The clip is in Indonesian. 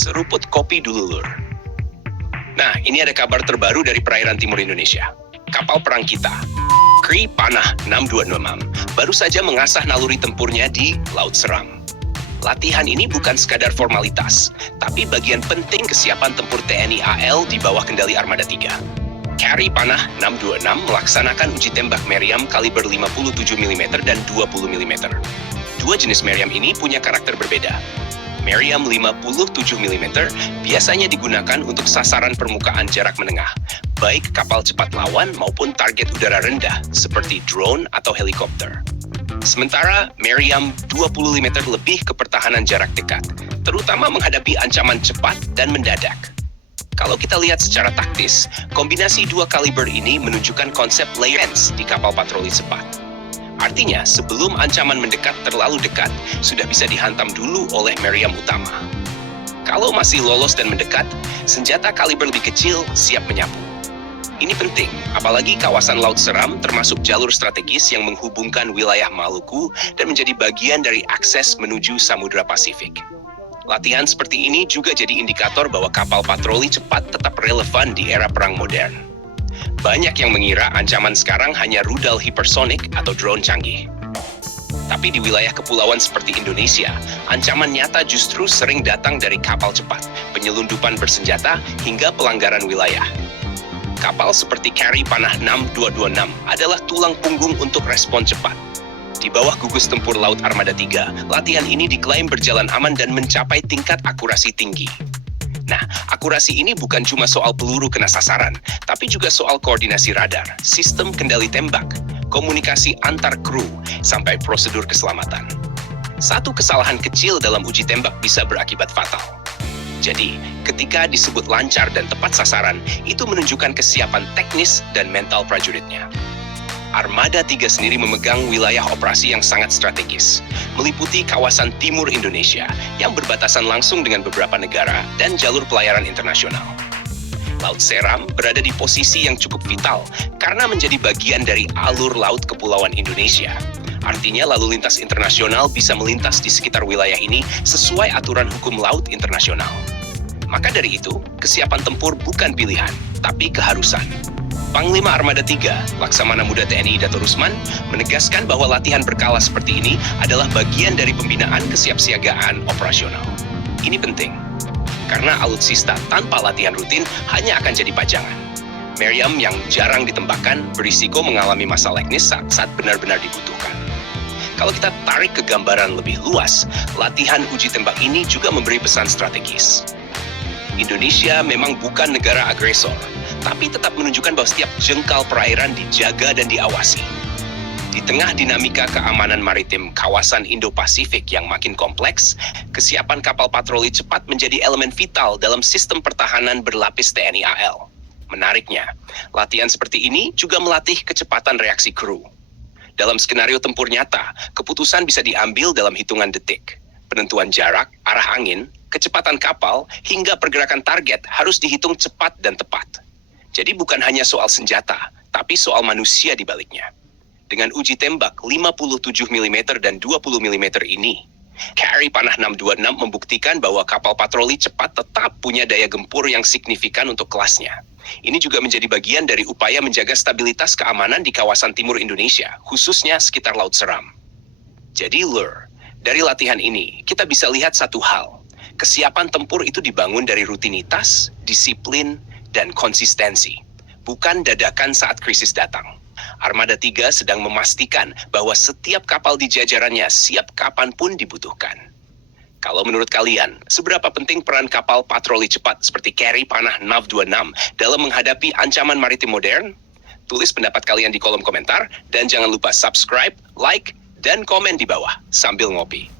Seruput kopi dulu, Lur. Nah, ini ada kabar terbaru dari perairan timur Indonesia. Kapal perang kita, Kri Panah 626, baru saja mengasah naluri tempurnya di Laut Seram. Latihan ini bukan sekadar formalitas, tapi bagian penting kesiapan tempur TNI AL di bawah kendali Armada 3. Kri Panah 626 melaksanakan uji tembak meriam kaliber 57 mm dan 20 mm. Dua jenis meriam ini punya karakter berbeda. Meriam 57 mm biasanya digunakan untuk sasaran permukaan jarak menengah, baik kapal cepat lawan maupun target udara rendah seperti drone atau helikopter. Sementara meriam 20 mm lebih ke pertahanan jarak dekat, terutama menghadapi ancaman cepat dan mendadak. Kalau kita lihat secara taktis, kombinasi dua kaliber ini menunjukkan konsep layers di kapal patroli cepat. Artinya, sebelum ancaman mendekat terlalu dekat, sudah bisa dihantam dulu oleh meriam utama. Kalau masih lolos dan mendekat, senjata kaliber lebih kecil siap menyapu. Ini penting, apalagi kawasan Laut Seram termasuk jalur strategis yang menghubungkan wilayah Maluku dan menjadi bagian dari akses menuju Samudra Pasifik. Latihan seperti ini juga jadi indikator bahwa kapal patroli cepat tetap relevan di era perang modern. Banyak yang mengira ancaman sekarang hanya rudal hipersonik atau drone canggih. Tapi di wilayah kepulauan seperti Indonesia, ancaman nyata justru sering datang dari kapal cepat, penyelundupan bersenjata, hingga pelanggaran wilayah. Kapal seperti Kri Panah 626 adalah tulang punggung untuk respon cepat. Di bawah gugus tempur Laut Armada 3, latihan ini diklaim berjalan aman dan mencapai tingkat akurasi tinggi. Nah, akurasi ini bukan cuma soal peluru kena sasaran, tapi juga soal koordinasi radar, sistem kendali tembak, komunikasi antar kru, sampai prosedur keselamatan. Satu kesalahan kecil dalam uji tembak bisa berakibat fatal. Jadi, ketika disebut lancar dan tepat sasaran, itu menunjukkan kesiapan teknis dan mental prajuritnya. Armada 3 sendiri memegang wilayah operasi yang sangat strategis, meliputi kawasan timur Indonesia yang berbatasan langsung dengan beberapa negara dan jalur pelayaran internasional. Laut Seram berada di posisi yang cukup vital karena menjadi bagian dari alur laut kepulauan Indonesia. Artinya lalu lintas internasional bisa melintas di sekitar wilayah ini sesuai aturan hukum laut internasional. Maka dari itu, kesiapan tempur bukan pilihan, tapi keharusan. Panglima Armada 3, Laksamana Muda TNI Dato Rusman, menegaskan bahwa latihan berkala seperti ini adalah bagian dari pembinaan kesiapsiagaan operasional. Ini penting, karena alutsista tanpa latihan rutin hanya akan jadi pajangan. Meriam yang jarang ditembakkan berisiko mengalami masalah teknis saat benar-benar dibutuhkan. Kalau kita tarik ke gambaran lebih luas, latihan uji tembak ini juga memberi pesan strategis. Indonesia memang bukan negara agresor, tapi tetap menunjukkan bahwa setiap jengkal perairan dijaga dan diawasi. Di tengah dinamika keamanan maritim kawasan Indo-Pasifik yang makin kompleks, kesiapan kapal patroli cepat menjadi elemen vital dalam sistem pertahanan berlapis TNI AL. Menariknya, latihan seperti ini juga melatih kecepatan reaksi kru. Dalam skenario tempur nyata, keputusan bisa diambil dalam hitungan detik. Penentuan jarak, arah angin, kecepatan kapal, hingga pergerakan target harus dihitung cepat dan tepat. Jadi bukan hanya soal senjata, tapi soal manusia di baliknya. Dengan uji tembak 57 mm dan 20 mm ini, Kri Panah 626 membuktikan bahwa kapal patroli cepat tetap punya daya gempur yang signifikan untuk kelasnya. Ini juga menjadi bagian dari upaya menjaga stabilitas keamanan di kawasan timur Indonesia, khususnya sekitar Laut Seram. Jadi, Lur, dari latihan ini, kita bisa lihat satu hal. Kesiapan tempur itu dibangun dari rutinitas, disiplin, dan konsistensi, bukan dadakan saat krisis datang. Armada 3 sedang memastikan bahwa setiap kapal di jajarannya siap kapanpun dibutuhkan. Kalau menurut kalian, seberapa penting peran kapal patroli cepat seperti Kri Panah 626 dalam menghadapi ancaman maritim modern? Tulis pendapat kalian di kolom komentar, dan jangan lupa subscribe, like, dan komen di bawah sambil ngopi.